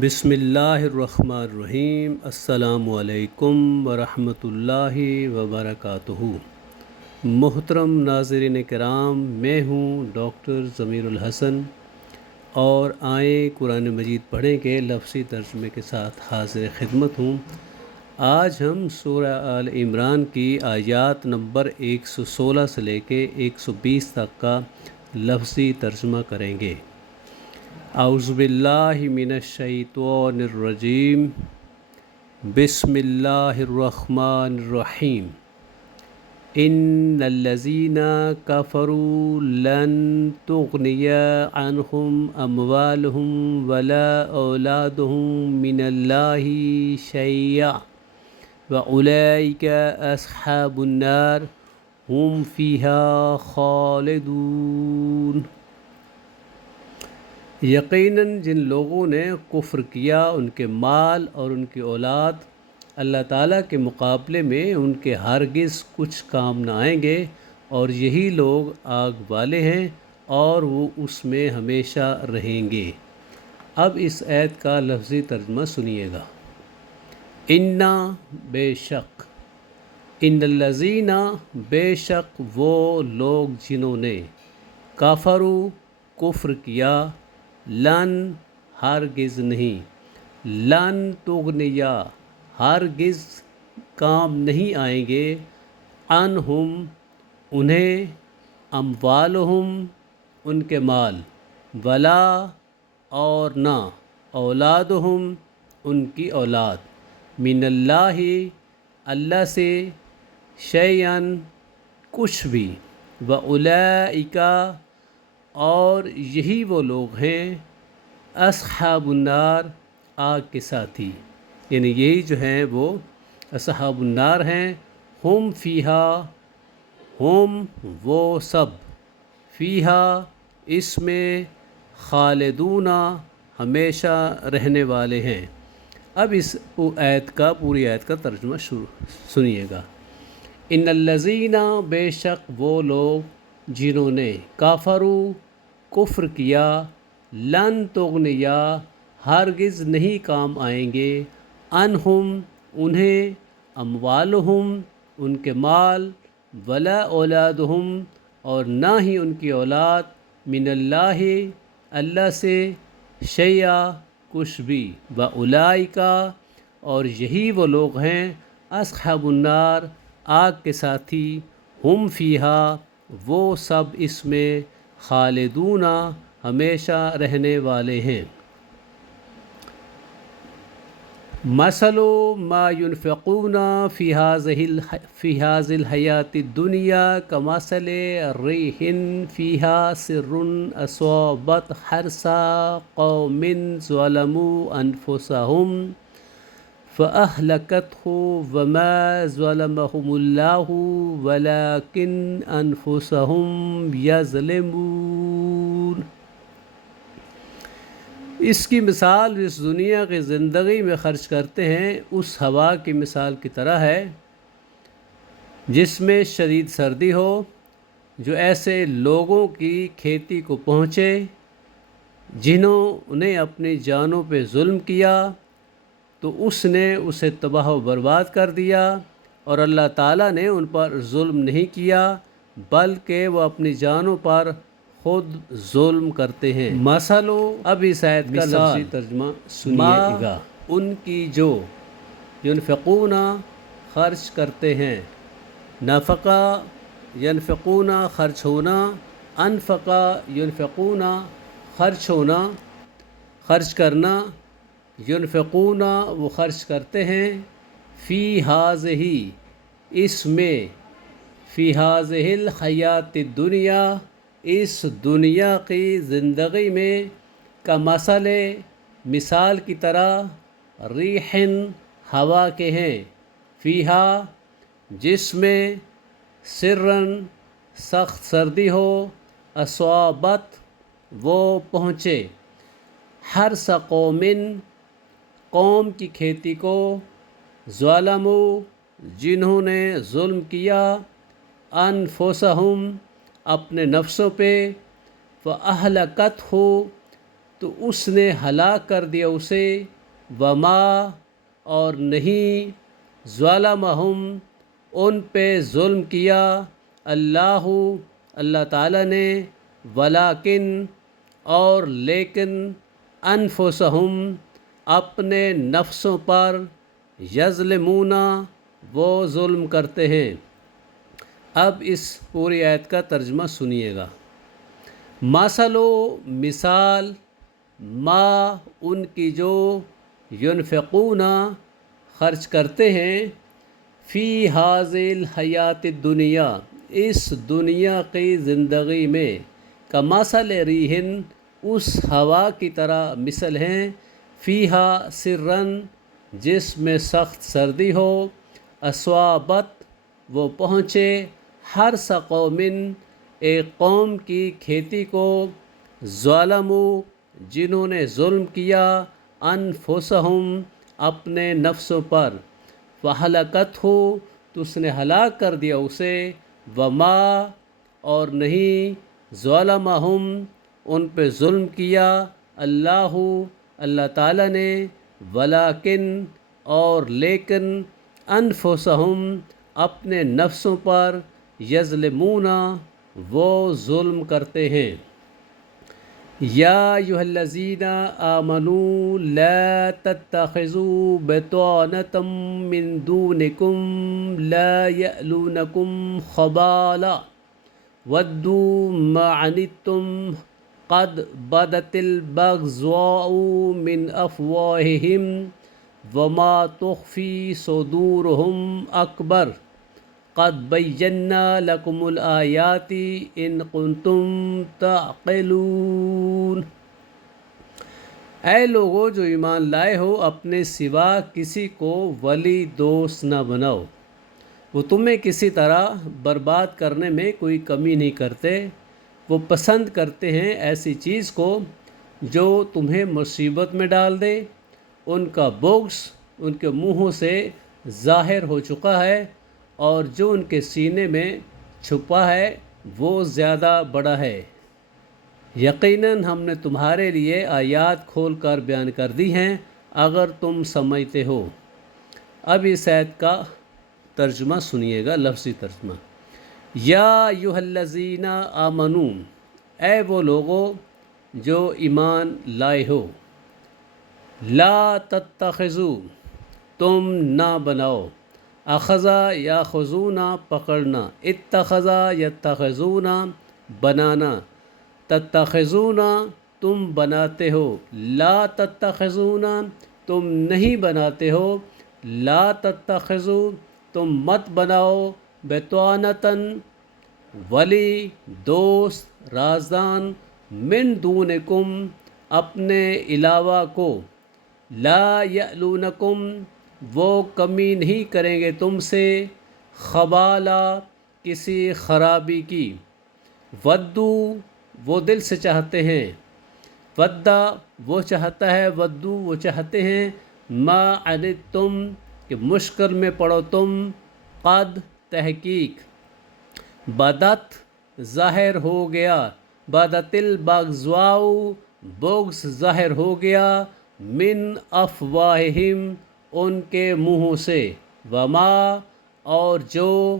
بسم اللہ الرحمن الرحیم۔ السلام علیکم ورحمۃ اللہ وبرکاتہ۔ محترم ناظرین کرام، میں ہوں ڈاکٹر ضمیر الحسن، اور آئیں قرآن مجید پڑھیں کے لفظی ترجمے کے ساتھ حاضر خدمت ہوں۔ آج ہم سورہ آل عمران کی آیات نمبر 116 سے لے کے 120 تک کا لفظی ترجمہ کریں گے۔ اعوذ باللہ من الشیطان الرجیم، بسم اللہ الرحمن الرحیم۔ ان الذین کفروا لن تغنی عنہم اموالہم ولا اولادہم من اللہ شیئا واولئک اصحاب النار ہم فیہا خالدون۔ یقیناً جن لوگوں نے کفر کیا، ان کے مال اور ان کی اولاد اللہ تعالیٰ کے مقابلے میں ان کے ہرگز کچھ کام نہ آئیں گے، اور یہی لوگ آگ والے ہیں اور وہ اس میں ہمیشہ رہیں گے۔ اب اس آیت کا لفظی ترجمہ سنیے گا۔ انا بے شک، ان الذین بے شک وہ لوگ جنہوں نے کافرو کفر کیا، لن ہرگز نہیں، لن تغنیا ہرگز کام نہیں آئیں گے، عنہم انہیں، اموالہم ان کے مال، ولا اور نہ، اولادہم ان کی اولاد، من اللہ اللہ سے، شیئن کچھ بھی، واولئک اور یہی وہ لوگ ہیں، اصحاب النار آگ کے ساتھی، یعنی یہی جو ہیں وہ اصحاب النار ہیں، ہم فیہا ہم وہ سب، فیہا اس میں، خالدون ہمیشہ رہنے والے ہیں۔ اب اس پوری آیت کا ترجمہ سنیے گا۔ ان الذین بے شک وہ لوگ جنہوں نے کافرو کفر کیا، لن تغنیا ہرگز نہیں کام آئیں گے، عنہم انہیں، اموالہم ان کے مال، ولا اولادہم اور نہ ہی ان کی اولاد، من اللہ اللہ سے، شیئا کچھ بھی، واولئک اور یہی وہ لوگ ہیں، اصحاب النار آگ کے ساتھی، ہم فیہا وہ سب اس میں، خالدون ہمیشہ رہنے والے ہیں۔ مثل ما ينفقون في هذه الحیاة الدنیا کمثل ریح فیہا سر اصابت حرث قوم ظلموا انفسهم فأهلكته وما ظلمهم الله ولكن أنفسهم يظلمون۔ اس کی مثال اس دنیا کی زندگی میں خرچ کرتے ہیں اس ہوا کی مثال کی طرح ہے جس میں شدید سردی ہو، جو ایسے لوگوں کی کھیتی کو پہنچے جنہوں نے اپنی جانوں پہ ظلم کیا، تو اس نے اسے تباہ و برباد کر دیا، اور اللہ تعالیٰ نے ان پر ظلم نہیں کیا بلکہ وہ اپنی جانوں پر خود ظلم کرتے ہیں۔ مثلو، اب اس آیت کا لفظی ترجمہ سنیے گا۔ ان کی جو، ینفقون خرچ کرتے ہیں، نفقہ ینفقون خرچ ہونا، انفقہ ینفقون خرچ ہونا، خرچ کرنا، ینفقون وہ خرچ کرتے ہیں، فی ہذہ اس میں، فی ہذہ الحیاۃ الدنیا اس دنیا کی زندگی میں، کمثل مثال کی طرح، ریح ہوا کے ہیں، فیہا جس میں، سرن سخت سردی ہو، اصابت وہ پہنچے، حرث قوم قوم کی کھیتی کو، ظلموا جنہوں نے ظلم کیا، انفسہم اپنے نفسوں پہ، فأہلکتہ تو اس نے ہلاک کر دیا اسے، وما اور نہیں، ظلمہم ان پہ ظلم کیا، اللہ تعالیٰ نے، ولیکن اور لیکن، انفسہم اپنے نفسوں پر، یظلمون وہ ظلم کرتے ہیں۔ اب اس پوری آیت کا ترجمہ سنیے گا۔ مثل و مثال، ما ان کی جو، ینفقون خرچ کرتے ہیں، فی حاذل الحیات الدنیا اس دنیا کی زندگی میں، کمثل ریحٍ اس ہوا کی طرح مثل ہیں، فیہا سرًا جس میں سخت سردی ہو، اصابت وہ پہنچے، حرث قوم ایک قوم کی کھیتی کو، ظلموا جنہوں نے ظلم کیا، انفسہم اپنے نفسوں پر، فہلکتہ تو اس نے ہلاک کر دیا اسے، وما اور نہیں، ظلمہم ان پہ ظلم کیا، اللہ تعالیٰ نے، ولیکن اور لیکن، انفسہم اپنے نفسوں پر، یظلمون وہ ظلم کرتے ہیں۔ یا ایھا الذین آمنوا لا تتخذوا بطانة من دونکم لا یألونکم خبالا ودوا ما عنتم قد بدت البغضاء من افواہہم وما تخفی صدورہم اکبر قد بینا لکم الآیات ان کنتم تعقلون۔ اے لوگو جو ایمان لائے ہو، اپنے سوا کسی کو ولی دوست نہ بناؤ، وہ تمہیں کسی طرح برباد کرنے میں کوئی کمی نہیں کرتے، وہ پسند کرتے ہیں ایسی چیز کو جو تمہیں مصیبت میں ڈال دے، ان کا بغض ان کے منہوں سے ظاہر ہو چکا ہے، اور جو ان کے سینے میں چھپا ہے وہ زیادہ بڑا ہے۔ یقیناً ہم نے تمہارے لیے آیات کھول کر بیان کر دی ہیں اگر تم سمجھتے ہو۔ اب اس آیت کا ترجمہ سنیے گا، لفظی ترجمہ۔ یا ایھا الذین آمنو اے وہ لوگو جو ایمان لائے ہو، لا تتخذوا تم نہ بناؤ، اخذا یاخذون پکڑنا، اتخذا یتخذون بنانا، تتخذون تم بناتے ہو، لا تتخذون تم نہیں بناتے ہو، لا تتخذوا تم مت بناؤ، بطانۃ ولی دوست، رازدان، من دونکم اپنے علاوہ کو، لا یألونکم وہ کمی نہیں کریں گے تم سے، خبالہ کسی خرابی کی، ودو وہ دل سے چاہتے ہیں، ودا وہ چاہتا ہے، ودو وہ چاہتے ہیں، ما عنتم کہ مشکل میں پڑو تم، قد تحقیق، بدت ظاہر ہو گیا، بدت البغضاء بغض ظاہر ہو گیا، من افواہہم ان کے منہوں سے، وما اور جو،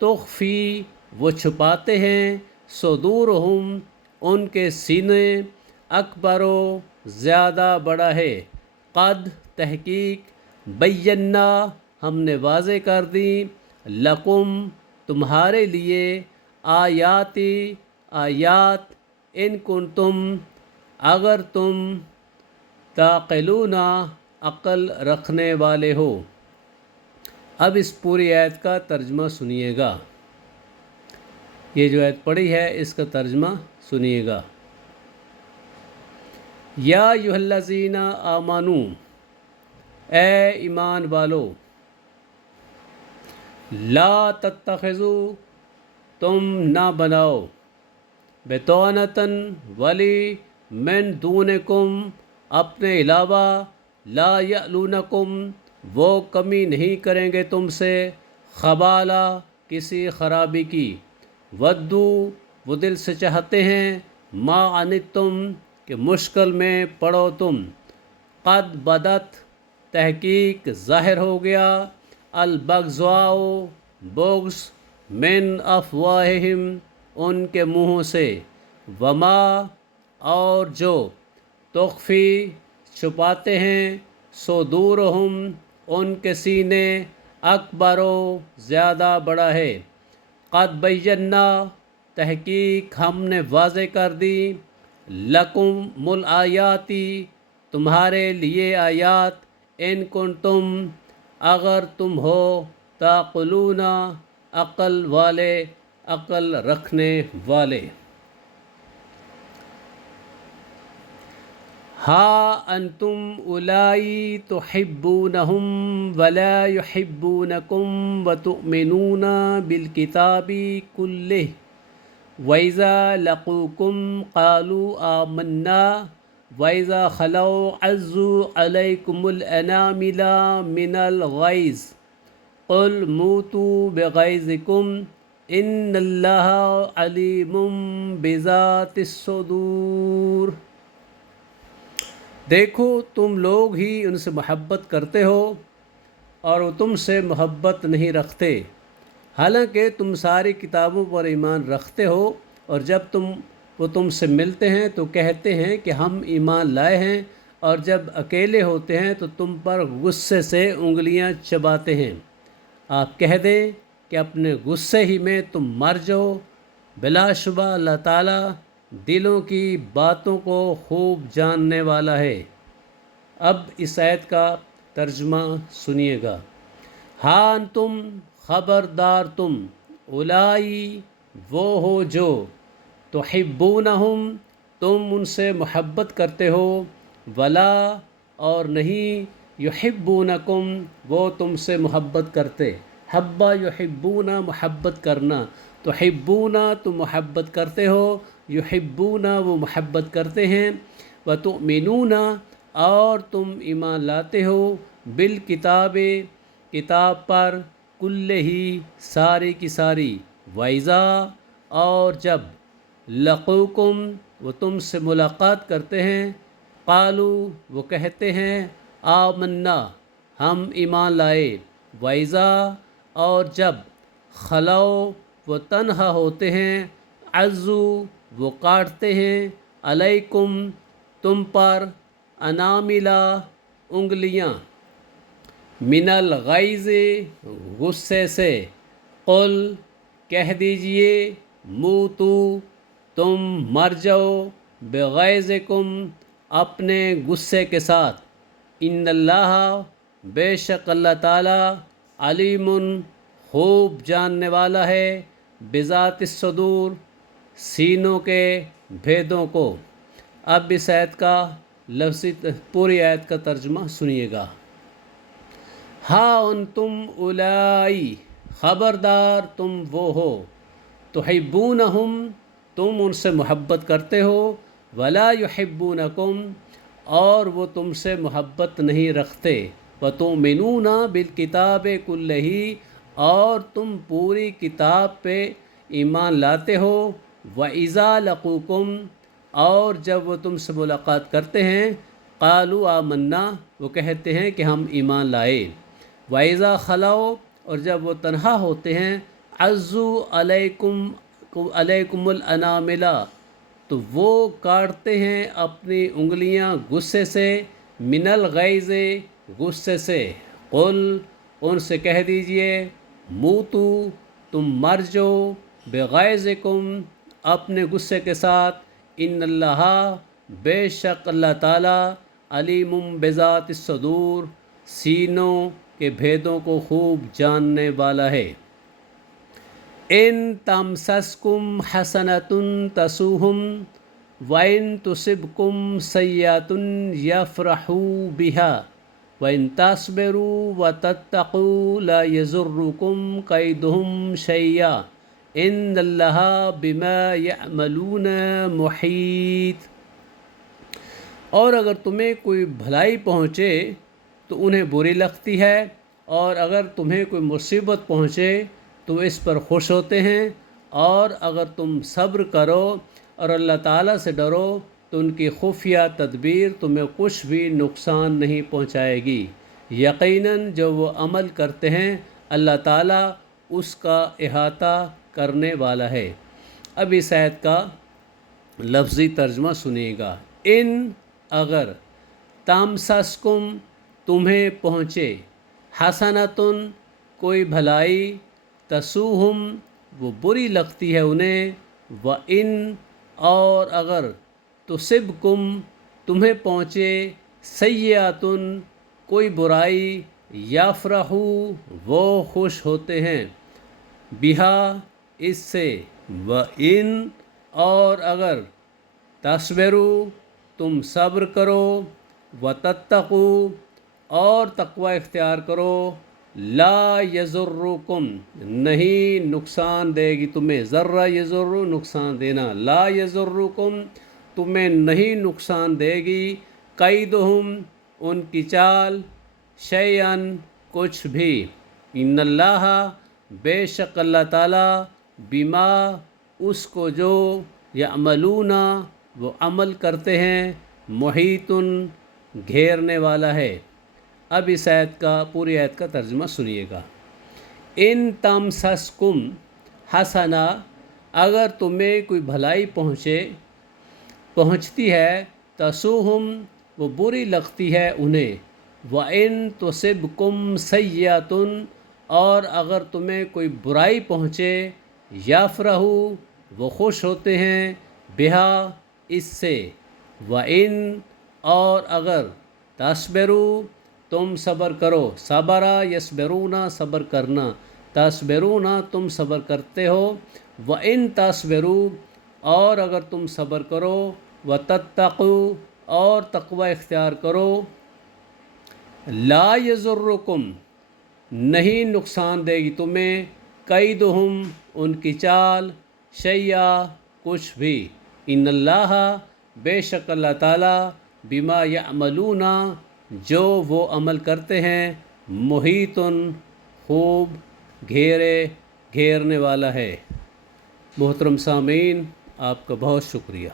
تخفی وہ چھپاتے ہیں، صدورہم ان کے سینے، اکبر و زیادہ بڑا ہے، قد تحقیق، بینا ہم نے واضح کر دی، لکم تمہارے لیے، آیاتی آیات، ان کنتم اگر تم، تعقلون عقل رکھنے والے ہو۔ اب اس پوری آیت کا ترجمہ سنیے گا۔ یہ جو آیت پڑھی ہے اس کا ترجمہ سنیے گا۔ یا ایھا الذین آمنو اے ایمان والو، لا تتخذوا تم نہ بناؤ، بطانۃ ولی، من دونکم اپنے علاوہ، لا یألونکم وہ کمی نہیں کریں گے تم سے، خبالہ کسی خرابی کی، ودو وہ دل سے چاہتے ہیں، ما عنتم کہ مشکل میں پڑو تم، قد بدت تحقیق ظاہر ہو گیا، البغضاء بغض، من افواہہم ان کے منہوں سے، وما اور جو، تخفی چھپاتے ہیں، صدورہم ان کے سینے، اکبر و زیادہ بڑا ہے، قد بینا تحقیق ہم نے واضح کر دی، لکم الآیاتی تمہارے لیے آیات، ان کنتم اگر تم ہو، تعقلون عقل والے، عقل رکھنے والے۔ ہا انتم اولائی تحبونہم ولا یحبونکم وتؤمنون بالکتاب کلہ وَإِذَا لَقُوكُمْ قَالُوا آمَنَّا وَإِذَا خَلَوْا عَضُّوا عَلَيْكُمُ الْأَنَامِلَ مِنَ الْغَيْظِ قُلْ مُوتُوا بِغَيْظِكُمْ إِنَّ اللَّهَ عَلِيمٌ بِذَاتِ الصُّدُورِ۔ دیکھو تم لوگ ہی ان سے محبت کرتے ہو اور وہ تم سے محبت نہیں رکھتے، حالانکہ تم ساری کتابوں پر ایمان رکھتے ہو، اور جب وہ تم سے ملتے ہیں تو کہتے ہیں کہ ہم ایمان لائے ہیں، اور جب اکیلے ہوتے ہیں تو تم پر غصے سے انگلیاں چباتے ہیں۔ آپ کہہ دیں کہ اپنے غصے ہی میں تم مر جاؤ، بلا شبہ اللہ تعالیٰ دلوں کی باتوں کو خوب جاننے والا ہے۔ اب اس آیت کا ترجمہ سنیے گا۔ ہاں انتم خبردار تم، اولائی وہ ہو جو، تحبونہم تم ان سے محبت کرتے ہو، ولا اور نہیں، یحبونکم وہ تم سے محبت کرتے، حبا یحبونا محبت کرنا، تحبونا تم محبت کرتے ہو، یحبونا وہ محبت کرتے ہیں، وتؤمنون اور تم ایمان لاتے ہو، بالکتاب کتاب پر، کل ہی ساری کی ساری، وَإِذَا اور جب، لقوکم وہ تم سے ملاقات کرتے ہیں، قالوا وہ کہتے ہیں، آمنا ہم ایمان لائے، وَإِذَا اور جب، خلو وہ تنہا ہوتے ہیں، عضوا وہ کاٹتے ہیں، علیکم تم پر، اناملا انگلیاں، من الغیظ غصے سے، قل کہہ دیجئے، موتو تم مر جاؤ، بغیظکم اپنے غصے کے ساتھ، ان اللہ بے شک اللہ تعالیٰ، علیم خوب جاننے والا ہے، بذات الصدور سینوں کے بھیدوں کو۔ اب اس آیت کا لفظی پوری آیت کا ترجمہ سنیے گا۔ ہاں انتم اولائی خبردار تم وہ ہو، تحبونہم تم ان سے محبت کرتے ہو، ولا یحبونکم اور وہ تم سے محبت نہیں رکھتے، وتؤمنون بالکتاب کلہ اور تم پوری کتاب پہ ایمان لاتے ہو، وَإِذَا لَقُوكُمْ اور جب وہ تم سے ملاقات کرتے ہیں، قالوا آمنا وہ کہتے ہیں کہ ہم ایمان لائے، وَإِذَا خَلَوْا اور جب وہ تنہا ہوتے ہیں، عَضُّوا عَلَيْكُمُ الْأَنَامِلَ تو وہ کاٹتے ہیں اپنی انگلیاں غصے سے، من الغیظ غصے سے، قل ان سے کہہ دیجئے، موتو تم مر جاؤ، بغیظکم اپنے غصے کے ساتھ، ان اللہ بے شک اللہ تعالیٰ، علیم بذات الصدور سینوں کے بھیدوں کو خوب جاننے والا ہے۔ ان تمسسکم حسنۃ تسؤہم وان تصبکم سیئۃ یفرحوا بها وان تصبروا وتتقوا لا یضرکم کیدہم شیئا ان اللہ بما یعملون محیط۔ اور اگر تمہیں کوئی بھلائی پہنچے تو انہیں بری لگتی ہے، اور اگر تمہیں کوئی مصیبت پہنچے تو اس پر خوش ہوتے ہیں، اور اگر تم صبر کرو اور اللہ تعالیٰ سے ڈرو تو ان کی خفیہ تدبیر تمہیں کچھ بھی نقصان نہیں پہنچائے گی۔ یقیناً جو وہ عمل کرتے ہیں اللہ تعالیٰ اس کا احاطہ کرنے والا ہے۔ اب اس آیت کا لفظی ترجمہ سنیے گا۔ ان اگر تمسسکم تمہیں پہنچے حسنتن کوئی بھلائی تسوہم وہ بری لگتی ہے انہیں، وَإِن اور اگر تصبکم تمہیں پہنچے سیئاتن کوئی برائی یفرحو وہ خوش ہوتے ہیں بہا اس سے، وَإِن اور اگر تصبروا تم صبر کرو وتتقوا اور تقوی اختیار کرو لا یضرکم نہیں نقصان دے گی تمہیں، ذرہ یضر نقصان دینا، لا یضرکم تمہیں نہیں نقصان دے گی قیدہم ان کی چال شیئن کچھ بھی، ان اللہ بے شک اللہ تعالیٰ بما اس کو جو یعملون وہ عمل کرتے ہیں محیطن گھیرنے والا ہے۔ اب اس آیت کا پوری آیت کا ترجمہ سنیے گا۔ ان تمسسکم حسنہ اگر تمہیں کوئی بھلائی پہنچتی ہے تسوہم وہ بری لگتی ہے انہیں، وَإِن تصبکم سیئاتن اور اگر تمہیں کوئی برائی پہنچے یفرحوا وہ خوش ہوتے ہیں بہا اس سے، وَإِن اور اگر تصبروا تم صبر کرو، صبرا یصبرون صبر کرنا، تصبرون تم صبر کرتے ہو، وَإِن تصبروا اور اگر تم صبر کرو وتتقوا اور تقوی اختیار کرو لا یضرکم نہیں نقصان دے گی تمہیں قیدہم ان کی چال شیئا کچھ بھی، ان اللہ بے شک اللہ تعالیٰ بما یعملون جو وہ عمل کرتے ہیں محیطن خوب گھیرنے والا ہے۔ محترم سامعین آپ کا بہت شکریہ۔